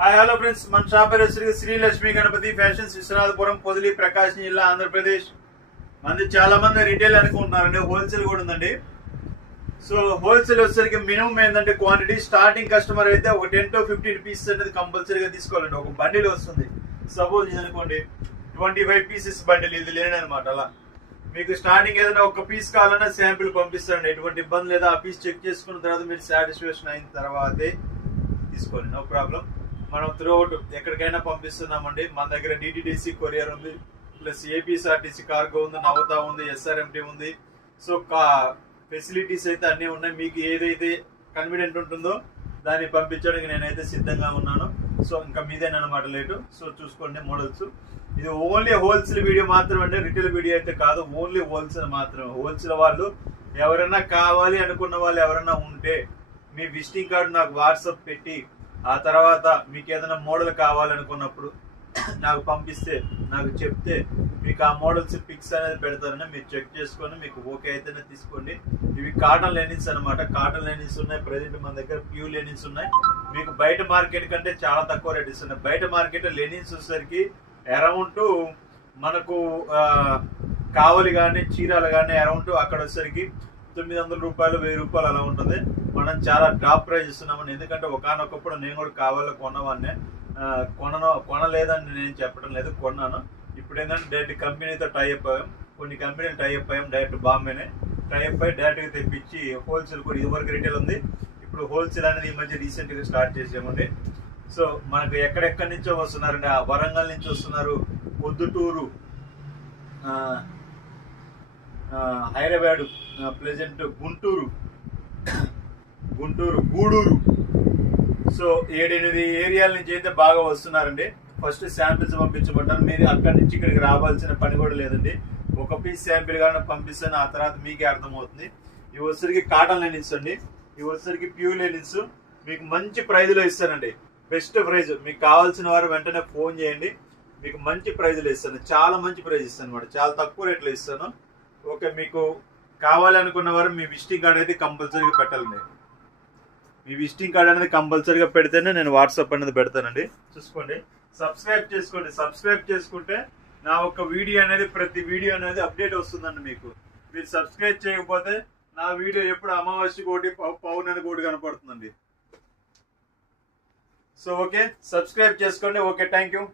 Hi hello friends, మన shop పేరు Shri Lakshmi Ganapati fashions, Viswanathapuram, Podili, ప్రకాశం జిల్లా, ఆంధ్రప్రదేశ్. మంది చాలా మంది రిటైల్ అనుకుంటున్నారండి, హోల్సేల్ కూడా ఉందండి. సో హోల్సేల్ వచ్చేసరికి మినిమం ఏంటంటే క్వాంటిటీ స్టార్టింగ్ కస్టమర్ అయితే ఒక 10 to 15 పీసెస్ అనేది కంపల్సరీగా తీసుకోవాలండి. ఒక బండిల్ వస్తుంది, సపోజ్ ఇది అనుకోండి 25 పీసెస్ బండిల్, ఇది లేనమాట. అలా మీకు స్టార్టింగ్ ఏదైనా ఒక పీస్ కావాలన్నా శాంపిల్ పంపిస్తారండి, ఎటువంటి ఇబ్బంది లేదా. ఆ పీస్ చెక్ చేసుకున్న తర్వాత మీరు సాటిస్ఫాక్షన్ అయిన తర్వాతే తీసుకోండి, నో ప్రాబ్లం. మనం త్రూఅవుట్ ఎక్కడికైనా పంపిస్తున్నామండి. మన దగ్గర డిటిడిసి కొరియర్ ఉంది, ప్లస్ ఏపీఎస్ఆర్టీసీ కార్గో ఉంది, నవతా ఉంది, ఎస్ఆర్ఎంటీ ఉంది. సో ఫెసిలిటీస్ అయితే అన్నీ ఉన్నాయి. మీకు ఏదైతే కన్వీనియంట్ ఉంటుందో దాన్ని పంపించడానికి నేనైతే సిద్ధంగా ఉన్నాను. సో ఇంకా మీదేనమాట లేటు. సో చూసుకోండి మోడల్స్. ఇది ఓన్లీ హోల్సేల్ వీడియో మాత్రం అండి, రిటైల్ వీడియో అయితే కాదు. ఓన్లీ హోల్సేల్ మాత్రమే. హోల్సేల్ వాళ్ళు ఎవరైనా కావాలి అనుకున్న వాళ్ళు ఎవరైనా ఉంటే మీ విజిటింగ్ కార్డు నాకు వాట్సాప్ పెట్టి, ఆ తర్వాత మీకు ఏదైనా మోడల్ కావాలనుకున్నప్పుడు నాకు పంపిస్తే, నాకు చెప్తే మీకు ఆ మోడల్స్ పిక్స్ అనేది పెడతారని మీరు చెక్ చేసుకొని మీకు ఓకే అయితేనే తీసుకోండి. ఇవి కాటన్ లెనిన్స్ అనమాట. కాటన్ లెనిన్స్ ఉన్నాయి ప్రజెంట్ మన దగ్గర, ప్యూర్ లెనిన్స్ ఉన్నాయి. మీకు బయట మార్కెట్ కంటే చాలా తక్కువ రేట్ ఇస్తున్నాయి. బయట మార్కెట్ లెనిన్స్ వచ్చేసరికి అరౌండ్ మనకు కావలి కానీ చీరాలు కానీ అరౌండ్ అక్కడ వచ్చేసరికి 900 రూపాయలు, 1000 రూపాయలు అలా ఉంటుంది. మనం చాలా టాప్ ప్రైజ్ ఇస్తున్నామని. ఎందుకంటే ఒకనొకప్పుడు నేను కూడా కావాలో కొన్నవాడినే, కొనలేదని నేను చెప్పడం లేదు, కొన్నాను. ఇప్పుడు ఏంటంటే డైరెక్ట్ కంపెనీతో టైఅప్ అయ్యాం, కొన్ని కంపెనీలు టైఅప్ అయ్యాం, డైరెక్ట్ బాంబేనే టైఅప్ అయ్యి డైరెక్ట్గా తెప్పించి హోల్సేల్ కూడా. ఇదివరకు రిటైల్ ఉంది, ఇప్పుడు హోల్సేల్ అనేది ఈ మధ్య రీసెంట్గా స్టార్ట్ చేసామండి. సో మనకు ఎక్కడెక్కడి నుంచో వస్తున్నారండి. వరంగల్ నుంచి వస్తున్నారు, పొద్దుటూరు, హైదరాబాద్, ప్రెజెంట్ గుంటూరు, గూడూరు. సో 7-8 ఏరియాల నుంచి అయితే బాగా వస్తున్నారండి. ఫస్ట్ శాంపిల్స్ పంపించబడ్డాను. మీరు అక్కడి నుంచి ఇక్కడికి రావాల్సిన పని కూడా లేదండి. ఒక పీస్ శాంపిల్ కానీ పంపిస్తాను, ఆ తర్వాత మీకే అర్థమవుతుంది. ఇవి వచ్చరికి కాటన్ లెనిన్స్ అండి, ఇవి వచ్చరికి ప్యూర్ లెనిన్స్. మీకు మంచి ప్రైజ్లో ఇస్తానండి, బెస్ట్ ప్రైజ్. మీకు కావాల్సిన వారు వెంటనే ఫోన్ చేయండి, మీకు మంచి ప్రైజ్లో ఇస్తాను. చాలా మంచి ప్రైజ్ ఇస్తాను అనమాట, చాలా తక్కువ రేట్లో ఇస్తాను. ఓకే, మీకు కావాలనుకున్న వారు మీ విజిటింగ్ కార్డ్ అయితే కంపల్సరీగా పెట్టాలండి. మీ విజిటింగ్ కార్డ్ అనేది కంపల్సరీగా పెడితేనే నేను వాట్సాప్ అనేది పెడతానండి. చూసుకోండి, సబ్స్క్రైబ్ చేసుకోండి. సబ్స్క్రైబ్ చేసుకుంటే నా ఒక వీడియో అనేది, ప్రతి వీడియో అనేది అప్డేట్ వస్తుందండి మీకు. మీరు సబ్స్క్రైబ్ చేయకపోతే నా వీడియో ఎప్పుడు అమావాస్య కోటి, పౌర్ణమి కోటి కనపడుతుందండి. సో ఓకే, సబ్స్క్రైబ్ చేసుకోండి. Okay, thank you.